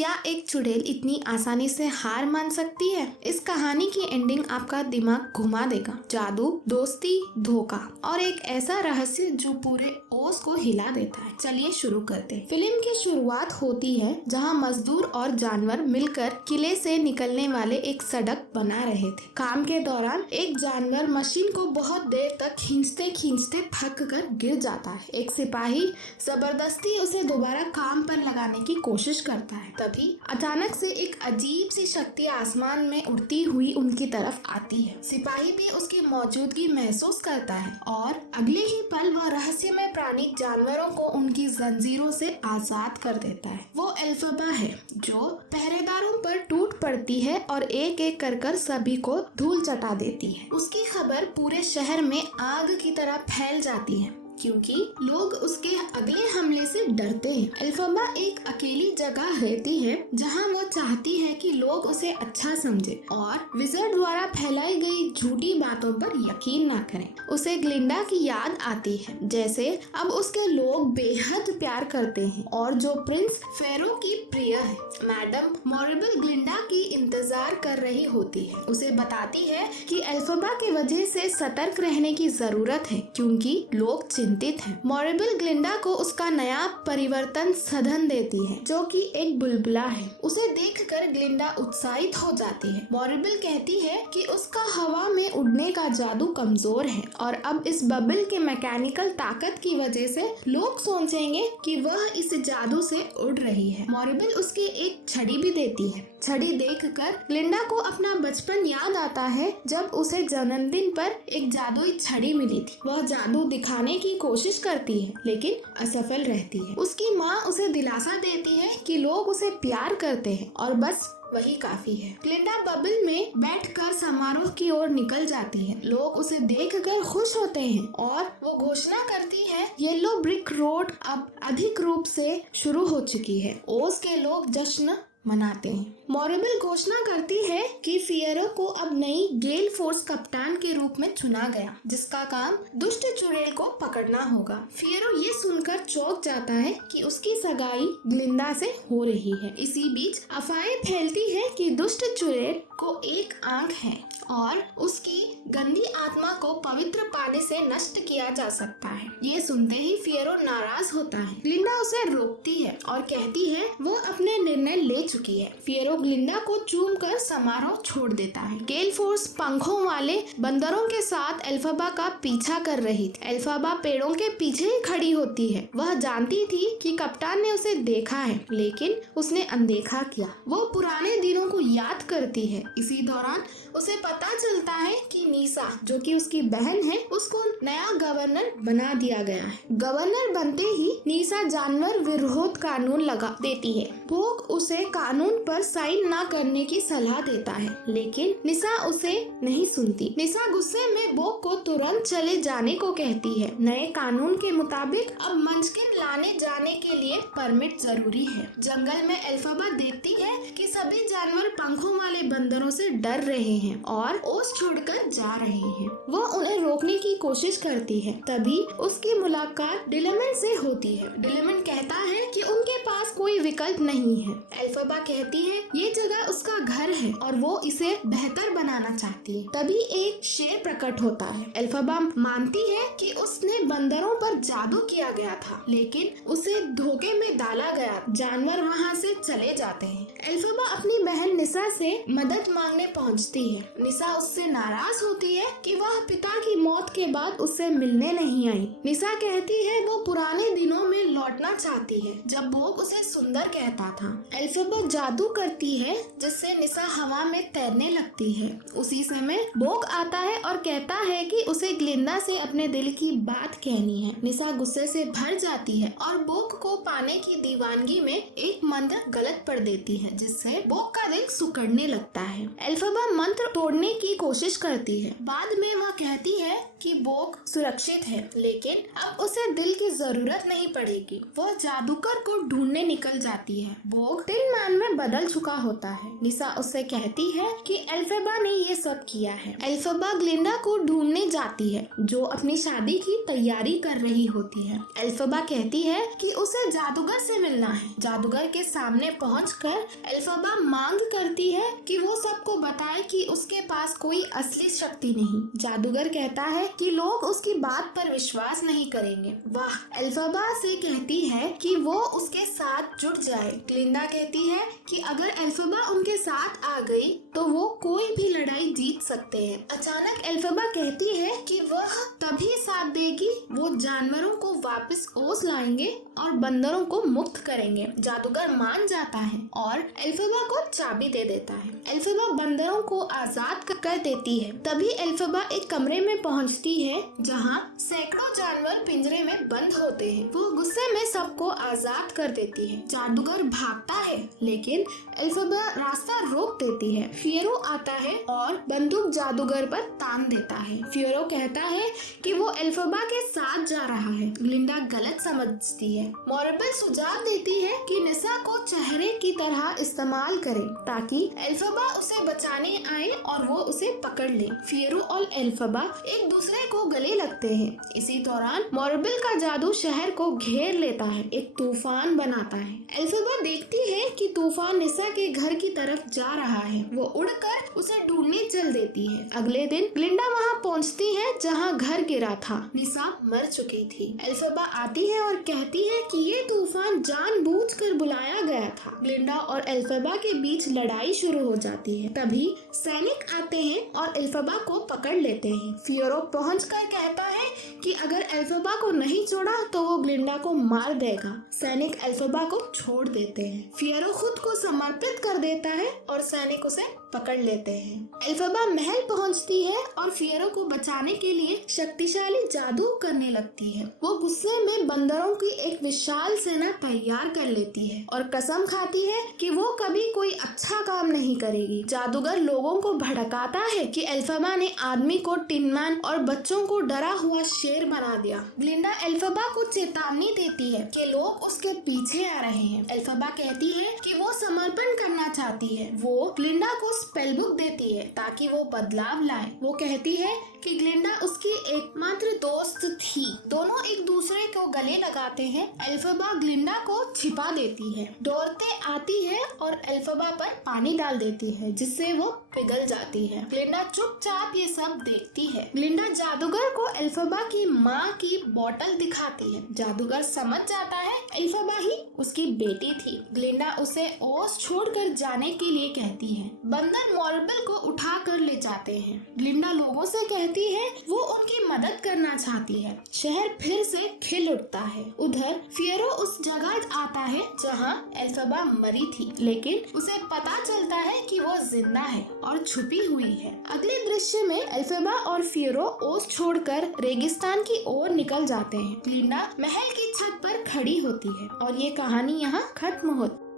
क्या एक चुड़ैल इतनी आसानी से हार मान सकती है? इस कहानी की एंडिंग आपका दिमाग घुमा देगा। जादू, दोस्ती, धोखा और एक ऐसा रहस्य जो पूरे ओस को हिला देता है। चलिए शुरू करते हैं। फिल्म की शुरुआत होती है जहां मजदूर और जानवर मिलकर किले से निकलने वाले एक सड़क बना रहे थे। काम के दौरान एक जानवर मशीन को बहुत देर तक खींचते खींचते थक कर गिर जाता है। एक सिपाही जबरदस्ती उसे दोबारा काम पर लगाने की कोशिश करता है। तभी अचानक से एक अजीब सी शक्ति आसमान में उड़ती हुई उनकी तरफ आती है। सिपाही भी उसकी मौजूदगी महसूस करता है और अगले ही पल वह रहस्यमय प्राणी जानवरों को उनकी जंजीरों से आजाद कर देता है। वो एल्फबा है जो पहरेदारों पर टूट पड़ती है और एक एक कर सभी को धूल चटा देती है। उसकी खबर पूरे शहर में आग की तरह फैल जाती है क्योंकि लोग उसके अगले हमले से डरते हैं। एल्फबा एक अकेली जगह रहती है जहां वो चाहती है कि लोग उसे अच्छा समझे और विज़र्ड द्वारा फैलाई गई झूठी बातों पर यकीन न करें। उसे ग्लिंडा की याद आती है, जैसे अब उसके लोग बेहद प्यार करते हैं और जो प्रिंस फेरो की प्रिय है। मैडम मॉरेबल ग्लिंडा की इंतजार कर रही होती है। उसे बताती है कि एल्फबा की वजह से सतर्क रहने की जरूरत है क्योंकि लोग चिंतित है। मॉरेबल ग्लिंडा को उसका नया परिवर्तन सधन देती है जो कि एक बुलबुला है। उसे देखकर ग्लिंडा उत्साहित हो जाती है। मॉरेबल कहती है कि उसका हवा में उड़ने का जादू कमजोर है और अब इस बबल के मैकेनिकल ताकत की वजह से लोग सोचेंगे कि वह इस जादू से उड़ रही है। मॉरेबल उसकी एक छड़ी भी देती है। छड़ी देखकर ग्लिंडा को अपना बचपन याद आता है जब उसे जन्मदिन पर एक जादुई छड़ी मिली थी। वह जादू दिखाने की कोशिश करती है लेकिन असफल रहती है। उसकी माँ उसे दिलासा देती है कि लोग उसे प्यार करते हैं और बस वही काफी है। ग्लिंडा बबल में बैठकर समारोह की ओर निकल जाती है। लोग उसे देखकर खुश होते हैं और वो घोषणा करती है येलो ब्रिक रोड अब अधिक रूप से शुरू हो चुकी है। ओस के लोग जश्न मनाते हैं। मॉरेबल घोषणा करती है कि फियरो को अब नई गेल फोर्स कप्तान के रूप में चुना गया जिसका काम दुष्ट चुड़ैल को पकड़ना होगा। फियरो ये सुनकर चौंक जाता है कि उसकी सगाई ग्लिंडा से हो रही है। इसी बीच अफवाहें फैलती है कि दुष्ट चुड़ैल को एक आंख है और उसकी गंदी आत्मा को पवित्र पानी से नष्ट किया जा सकता है। ये सुनते ही फियरो नाराज होता है। ग्लिंडा उसे रोकती है और कहती है वो अपने निर्णय ले चुकी है। फियरो ग्लिंडा को चूमकर समारोह छोड़ देता है। गेल फोर्स पंखों वाले बंदरों के साथ एल्फबा का पीछा कर रही थी। एल्फबा पेड़ों के पीछे ही खड़ी होती है। वह जानती थी कि कप्तान ने उसे देखा है लेकिन उसने अनदेखा किया। वो पुराने दिनों को याद करती है। इसी दौरान उसे पता चलता है कि नीसा जो कि उसकी बहन है उसको नया गवर्नर बना दिया गया है। गवर्नर बनते ही नीसा जानवर विरोध कानून लगा देती है। भोग उसे कानून पर साइन न करने की सलाह देता है लेकिन निसा उसे नहीं सुनती। निसा गुस्से में बोग को तुरंत चले जाने को कहती है। नए कानून के मुताबिक अब मंचकिन लाने जाने के लिए परमिट जरूरी है। जंगल में एल्फबा देखती है कि सभी जानवर पंखों वाले बंदरों से डर रहे हैं और ओस छोड़कर जा रहे हैं। वो उन्हें रोकने की कोशिश करती है। तभी उसकी मुलाकात डिलेमन से होती है। डिलेमन कहता है कि उनके पास कोई विकल्प नहीं है। एल्फबा कहती है ये जगह उसका घर है और वो इसे बेहतर बनाना चाहती है। तभी एक शेर प्रकट होता है। एल्फबा मानती है कि उसने बंदरों पर जादू किया गया था लेकिन उसे धोखे में डाला गया। जानवर वहाँ से चले जाते हैं। एल्फबा अपनी बहन निसा से मदद मांगने पहुँचती है। निसा उससे नाराज होती है कि वह पिता की मौत के बाद उससे मिलने नहीं आई। निसा कहती है वो पुराने दिनों में लौटना चाहती है जब भोग उसे सुंदर कहता था। एल्फबा जादू करती है जिससे निसा हवा में तैरने लगती है। उसी समय भोग आता है और कहता है कि उसे ग्लिंडा से अपने दिल की बात कहनी है। निसा गुस्से से भर जाती है और भोग को पाने की दीवानगी में एक मंत्र गलत पढ़ देती है जिससे भोग का दिल सिकुड़ने लगता है। एल्फबा मंत्र तोड़ने की कोशिश करती है। बाद में वह कहती है कि भोग सुरक्षित है लेकिन अब उसे दिल की जरूरत नहीं पड़ेगी। वह जादूगर को ढूंढने निकल जाती है। भोग तिल क्षण में बदल चुका होता है। निशा उससे कहती है कि एल्फेबा ने ये सब किया है। एल्फेबा ग्लिंडा को ढूंढने जाती है जो अपनी शादी की तैयारी कर रही होती है। एल्फेबा कहती है कि उसे जादूगर से मिलना है। जादूगर के सामने पहुंचकर एल्फेबा मांग करती है कि वो सबको बताए कि उसके पास कोई असली शक्ति नहीं। जादूगर कहता है कि लोग उसकी बात पर विश्वास नहीं करेंगे। वह एल्फेबा से कहती है कि वो उसके साथ जुड़ जाए। ग्लिंडा कहती है कि अगर एल्फेबा उनके साथ आ गई तो वो कोई भी लड़ाई जीत सकते हैं। अचानक एल्फेबा कहती है कि वह तभी साथ देगी वो जानवरों को वापस ओस लाएंगे और बंदरों को मुक्त करेंगे। जादूगर मान जाता है और एल्फेबा को चाबी दे देता है। एल्फेबा बंदरों को आजाद कर देती है। तभी एल्फेबा एक कमरे में पहुंचती है जहां सैकड़ों जानवर पिंजरे में बंद होते हैं। वो गुस्से में सबको आजाद कर देती है। जादूगर भागता है लेकिन एल्फेबा रास्ता रोक देती है। फियरो आता है और बंदूक जादूगर पर तान देता है। फियरो कहता है कि वो एल्फेबा के साथ जा रहा है। ग्लिंडा गलत समझती है। मोरेबल सुझाव देती है कि निशा को चेहरे की तरह इस्तेमाल करे ताकि एल्फेबा उसे बचाने आए और वो उसे पकड़ ले। फियरो और एल्फेबा एक दूसरे को गले लगते हैं। इसी दौरान मोरेबल का जादू शहर को घेर लेता है, एक तूफान बनाता है। एल्फेबा देखती है कि तूफान निशा के घर की तरफ जा रहा है। वो उड़कर उसे ढूंढने चल देती है। अगले दिन ग्लिंडा वहाँ पहुँचती है जहाँ घर गिरा था। निशा मर चुकी थी। एल्फेबा आती है और कहती है कि ये तूफान जानबूझकर बुलाया गया था। ग्लिंडा और एल्फेबा के बीच लड़ाई शुरू हो जाती है। तभी सैनिक आते हैं और एल्फेबा को पकड़ लेते हैं। फियरो पहुंचकर कहता है कि अगर एल्फेबा को नहीं छोड़ा तो वो ग्लिंडा को मार देगा। सैनिक एल्फेबा को छोड़ देते हैं। फियरो खुद को समर्पित कर देता है और सैनिक उसे पकड़ लेते हैं। एल्फेबा महल पहुंचती है और फियरो को बचाने के लिए शक्तिशाली जादू करने लगती है। वो गुस्से में बंदरों की एक विशाल सेना तैयार कर लेती है और कसम खाती है कि वो कभी कोई अच्छा काम नहीं करेगी। जादूगर लोगों को भड़काता है कि एल्फेबा ने आदमी को टिनमैन और बच्चों को डरा हुआ शेर बना दिया। ग्लिंडा एल्फेबा को चेतावनी देती है कि लोग उसके पीछे आ रहे हैं। एल्फेबा कहती है कि वो समर्पण करना चाहती है। वो ग्लिंडा को स्पेल बुक देती है ताकि वो बदलाव लाए। वो कहती है कि ग्लिंडा उसकी एकमात्र दोस्त थी। दोनों एक दूसरे को गले लगाते हैं। एल्फेबा ग्लिंडा को छिपा देती है। डोरते आती है और एल्फेबा पर पानी डाल देती है जिससे वो पिघल जाती है। ग्लिंडा चुपचाप ये सब देखती है। ग्लिंडा जादूगर को एल्फेबा की माँ की बोतल दिखाती है। जादूगर समझ जाता है एल्फेबा ही उसकी बेटी थी। ग्लिंडा उसे ओस छोड़कर जाने के लिए कहती है। बंदर मोरेबल को उठा कर ले जाते हैं। ग्लिंडा लोगों से कहती है वो उनकी मदद करना चाहती है। शहर फिर से खिल उठता है। उधर फियरो उस जगह आता है जहाँ एल्फेबा मरी थी, लेकिन उसे पता चलता है कि वो जिंदा है और छुपी हुई है। अगले दृश्य में एल्फेबा और फियरो ओस छोड़कर रेगिस्तान की ओर निकल जाते हैं। ग्लिंडा महल की छत पर खड़ी होती है और ये कहानी यहाँ खत्म होती है।